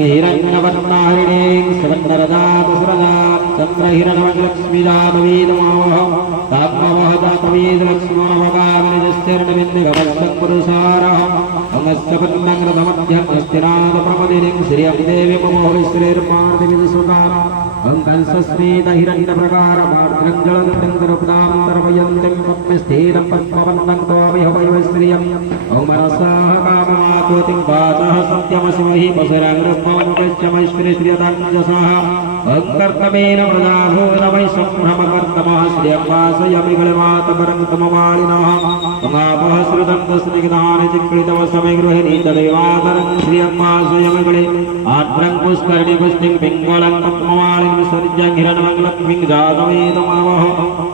हिरण्यवर्णाहरिणीं सुवर्णरदातसुरदां चन्द्रहिरणमलक्ष्मीजातवेदमावह तात्मवह जातवेदलक्ष्मणभगामिनिजश्चरणबिन्दुगमस्तपुरुषारः अङ्गस्य पन्नङ्ग्रतमध्यमस्तिनाथप्रमदिनीं श्रियं देवीं मोहश्रीर्मार्दिविदुसुतारा अङ्कंसस्मितहिरण्यप्रकारमार्द्रञ्जलन्तं करुपदां पद्मस्थिरं पद्मवन्नं त्वामिहवैवश्रियम् ॐ मनसः काममातुतिं वाचः सत्यमसिमहि पशुराङ्गृभवनुगच्छमैश्वर्यश्रियताञ्जसः अङ्कर्तमेन प्रजाभूतमयि सम्भ्रमकर्तमः श्रियं वासयमिगलमातपरं तममालिनः अङ्गापः श्रुतन्तस्निग्धानि चिक्लितवसमे गृहिणी तदेवातरं श्रियं वासयमिगले आद्रं पुष्करिणि पुष्टिं पिङ्गलं पद्ममालिं सर्जं हिरण्यमलक्ष्मीं जातवेदमावह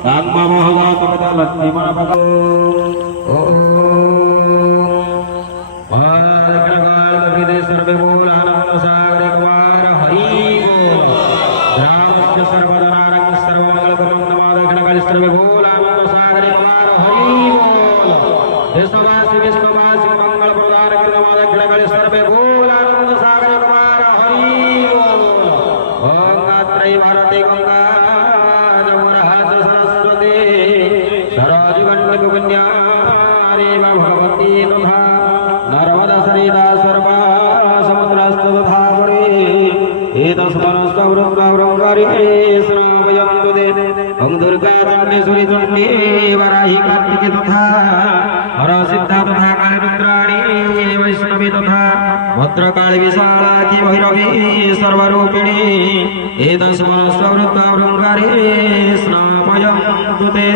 तात्मवह जातवेदलक्ष्मीमनपगो वराही कार्तिके तथा हरसिद्धा तथा कालीरुद्राणी वैष्णवी तथा भद्रकाली विशालाकी भैरवी सर्वरूपिणी एतस्मरस्ववृत्तावृङ्गारी स्नापयन्तु ते